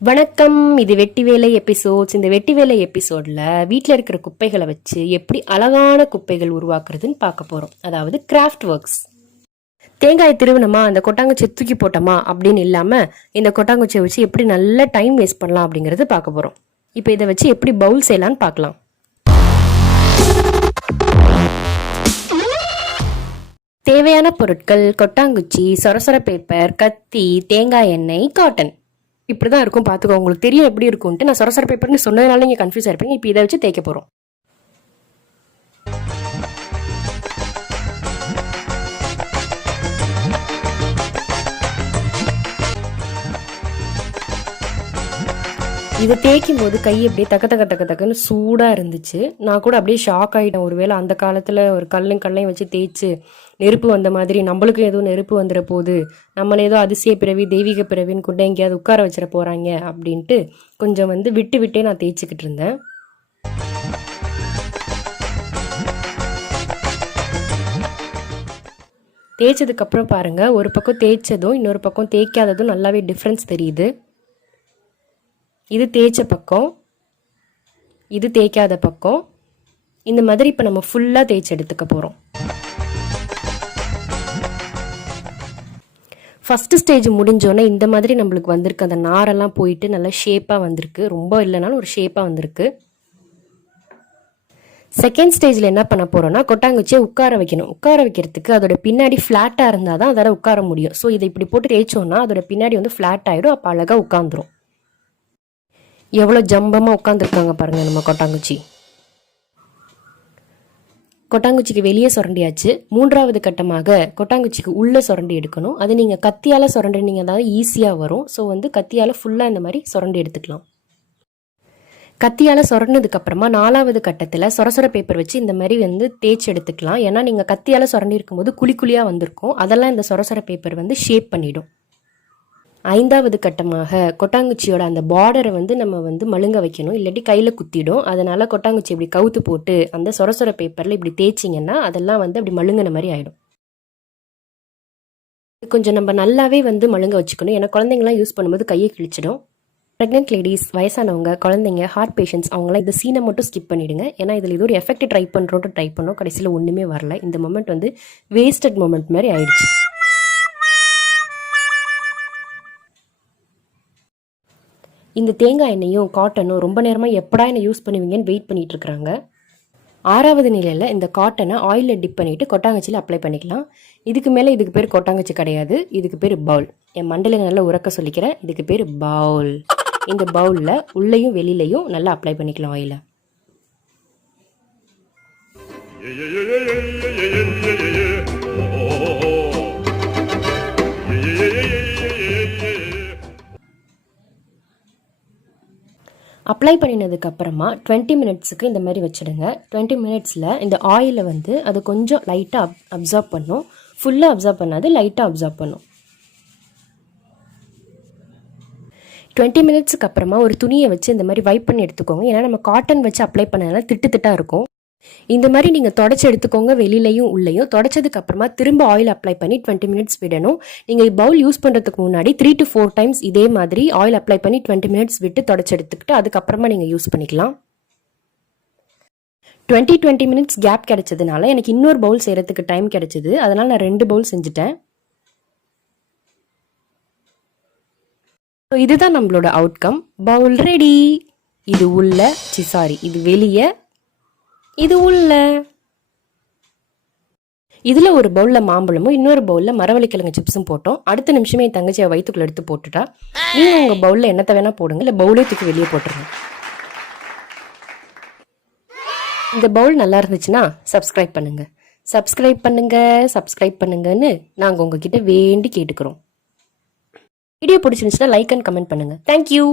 வணக்கம். இது வெட்டி வேலை எபிசோட்ஸ். இந்த வெட்டி வேலை எபிசோட்ல வீட்டில் இருக்கிற குப்பைகளை வச்சு எப்படி அழகான குப்பைகள் உருவாக்குறதுன்னு பார்க்க போறோம். அதாவது கிராஃப்ட் ஒர்க்ஸ். தேங்காய் திருவனமா அந்த கொட்டாங்குச்சியை தூக்கி போட்டோமா அப்படின்னு இல்லாம இந்த கொட்டாங்குச்சியை வச்சு எப்படி நல்ல டைம் வேஸ்ட் பண்ணலாம் அப்படிங்கறது பார்க்க போறோம். இப்போ இதை வச்சு எப்படி பவுல் செய்யலான்னு பார்க்கலாம். தேவையான பொருட்கள்: கொட்டாங்குச்சி, சொரசொர பேப்பர், கத்தி, தேங்காய் எண்ணெய், காட்டன். இப்படிதான் இருக்கும், பார்த்துக்கோ. உங்களுக்கு தெரியும் எப்படி இருக்கும்ட்டு. நான் சொரசொர பேப்பர்னு சொன்னதுனால நீங்கள் கன்ஃபியூஸ் ஆயிருப்பீங்க. இப்போ இதை வச்சு தேய்க்க போகிறோம். இதை தேய்க்கும் போது கை அப்படியே தக்கன்னு சூடாக இருந்துச்சு. நான் கூட அப்படியே ஷாக் ஆகிட்டேன். ஒருவேளை அந்த காலத்தில் ஒரு கல்லையும் வச்சு தேய்ச்சி நெருப்பு வந்த மாதிரி நம்மளுக்கும் ஏதோ நெருப்பு வந்துட போகுது, நம்மள ஏதோ அதிசய பிறவி தெய்வீக பிறவின்னு கொண்டு எங்கேயாவது உட்கார வச்சிட போகிறாங்க அப்படின்ட்டு கொஞ்சம் விட்டே நான் தேய்ச்சிக்கிட்டு இருந்தேன். தேய்ச்சதுக்கப்புறம் பாருங்கள், ஒரு பக்கம் தேய்ச்சதும் இன்னொரு பக்கம் தேய்க்காததும் நல்லாவே டிஃப்ரென்ஸ் தெரியுது. இது தேய்ச்ச பக்கம், இது தேய்க்காத பக்கம். இந்த மாதிரி இப்போ நம்ம ஃபுல்லாக தேய்ச்சி எடுத்துக்க போகிறோம். ஃபஸ்ட்டு ஸ்டேஜ் முடிஞ்சோன்னே இந்த மாதிரி நம்மளுக்கு வந்திருக்கு. அந்த நாரெல்லாம் போயிட்டு நல்லா ஷேப்பாக வந்திருக்கு. ரொம்ப இல்லைனாலும் ஒரு ஷேப்பாக வந்திருக்கு. செகண்ட் ஸ்டேஜில் என்ன பண்ண போகிறோன்னா, கொட்டாங்குச்சியை உட்கார வைக்கணும். உட்கார வைக்கிறதுக்கு அதோட பின்னாடி ஃப்ளாட்டாக இருந்தால் தான் அதால் உட்கார முடியும். ஸோ இதை இப்படி போட்டு தேய்ச்சோன்னா அதோட பின்னாடி ஃப்ளாட் ஆகிடும். அப்போ அழகாக உட்காந்துரும். எவ்வளோ ஜம்பமாக உட்காந்துருக்காங்க பாருங்கள் நம்ம கொட்டாங்குச்சி. கொட்டாங்குச்சிக்கு வெளியே சுரண்டியாச்சு. மூன்றாவது கட்டமாக கொட்டாங்குச்சிக்கு உள்ளே சுரண்டி எடுக்கணும். அது நீங்கள் கத்தியால் சுரண்டினீங்க, அதாவது ஈஸியாக வரும். ஸோ கத்தியால் ஃபுல்லாக இந்த மாதிரி சுரண்டி எடுத்துக்கலாம். கத்தியால் சுரண்டினதுக்கப்புறமா நாலாவது கட்டத்தில் சொரசொர பேப்பர் வச்சு இந்த மாதிரி தேய்ச்சி எடுத்துக்கலாம். ஏன்னா நீங்கள் கத்தியால் சுரண்டி இருக்கும்போது குழியாக வந்திருக்கும். அதெல்லாம் இந்த சொரசொர பேப்பர் ஷேப் பண்ணிடும். ஐந்தாவது கட்டமாக கொட்டாங்குச்சியோட அந்த பார்டரை நம்ம மழுங்க வைக்கணும், இல்லாட்டி கையில் குத்திடும். அதனால் கொட்டாங்குச்சி இப்படி கவுத்து போட்டு அந்த சொரசொர பேப்பரில் இப்படி தேய்ச்சிங்கன்னா அதெல்லாம் அப்படி மழுங்கின மாதிரி ஆகிடும். கொஞ்சம் நம்ம நல்லாவே மழுங்க வச்சுக்கணும். ஏன்னா குழந்தைங்களாம் யூஸ் பண்ணும்போது கையை கிழிச்சிடும். ப்ரெக்னென்ட் லேடிஸ், வயசானவங்க, குழந்தைங்க, ஹார்ட் பேஷண்ட்ஸ் அவங்களாம் இந்த சீனை மட்டும் ஸ்கிப் பண்ணிவிடுங்க. ஏன்னா இதில் இது ஒரு எஃபெக்ட் ட்ரை பண்ணோம். கடைசியில் ஒன்றுமே வரல. இந்த மொமெண்ட் வேஸ்டட் மொமெண்ட் மாதிரி ஆயிடுச்சு. இந்த தேங்காய் எண்ணெயும் காட்டனும் ரொம்ப நேரமாக எப்படா என்ன யூஸ் பண்ணுவீங்கன்னு வெயிட் பண்ணிட்டு இருக்கிறாங்க. ஆறாவது நிலையில் இந்த காட்டனை ஆயிலில் டிப் பண்ணிவிட்டு கொட்டாங்கச்சியில் அப்ளை பண்ணிக்கலாம். இதுக்கு மேலே இதுக்கு பேர் கொட்டாங்கச்சி கிடையாது, இதுக்கு பேர் பவுல். என் மண்டல நல்லா உறக்க சொல்லிக்கிறேன், இதுக்கு பேர் பவுல். இந்த பவுலில் உள்ளேயும் வெளியிலையும் நல்லா அப்ளை பண்ணிக்கலாம் ஆயிலை. அப்ளை பண்ணினதுக்கப்புறமா 20 மினிட்ஸுக்கு இந்த மாதிரி வச்சுடுங்க. 20 மினிட்ஸில் இந்த ஆயிலை அது கொஞ்சம் லைட்டாக அப்சார்ப் பண்ணும். ஃபுல்லாக அப்சார்ப் பண்ணாது, லைட்டாக அப்சார்ப் பண்ணும். 20 மினிட்ஸுக்கு அப்புறமா ஒரு துணியை வச்சு இந்த மாதிரி வைப் பண்ணி எடுத்துக்கோங்க. ஏன்னா நம்ம காட்டன் வச்சு அப்ளை பண்ணனால திட்டாக இருக்கும். இந்த மாதிரி நீங்கள் தொடச்சி எடுத்துக்கோங்க, வெளியிலையும் உள்ளேயும். தொடச்சதுக்கு அப்புறமா திரும்ப ஆயில் அப்ளை பண்ணி 20 மினிட்ஸ் விடணும். நீங்கள் பவுல் யூஸ் பண்ணுறதுக்கு முன்னாடி 3 to 4 டைம்ஸ் இதே மாதிரி ஆயில் அப்ளை பண்ணி 20 மினிட்ஸ் விட்டு தொடச்சி எடுத்துக்கிட்டு அதுக்கப்புறமா நீங்கள் யூஸ் பண்ணிக்கலாம். 20 மினிட்ஸ் கேப் கிடைச்சதுனால எனக்கு இன்னொரு பவுல் செய்கிறதுக்கு டைம் கிடைச்சிது. அதனால் நான் 2 பவுல் செஞ்சுட்டேன். இதுதான் நம்மளோட அவுட்கம். பவுல் ரெடி. இது உள்ள இது வெளியே, இது உள்ள. இதில் ஒரு பவுலில் மாம்பழமும் இன்னொரு பவுலில் மரவள்ளிக்கிழங்கு சிப்ஸும் போட்டோம். அடுத்த நிமிஷமே என் தங்கச்சியை வயிற்றுக்குள்ள எடுத்து போட்டுட்டா. நீங்கள் உங்கள் பவுலில் என்னத்தை வேணால் போடுங்க, இல்லை பவுலே தூக்கி வெளியே போட்டுருங்க. இந்த பவுல் நல்லா இருந்துச்சுன்னா சப்ஸ்கிரைப் பண்ணுங்கன்னு நாங்கள் உங்ககிட்ட வேண்டி கேட்டுக்கிறோம். வீடியோ பிடிச்சிருந்துச்சுன்னா லைக் அண்ட் கமெண்ட் பண்ணுங்கள். தேங்க்யூ.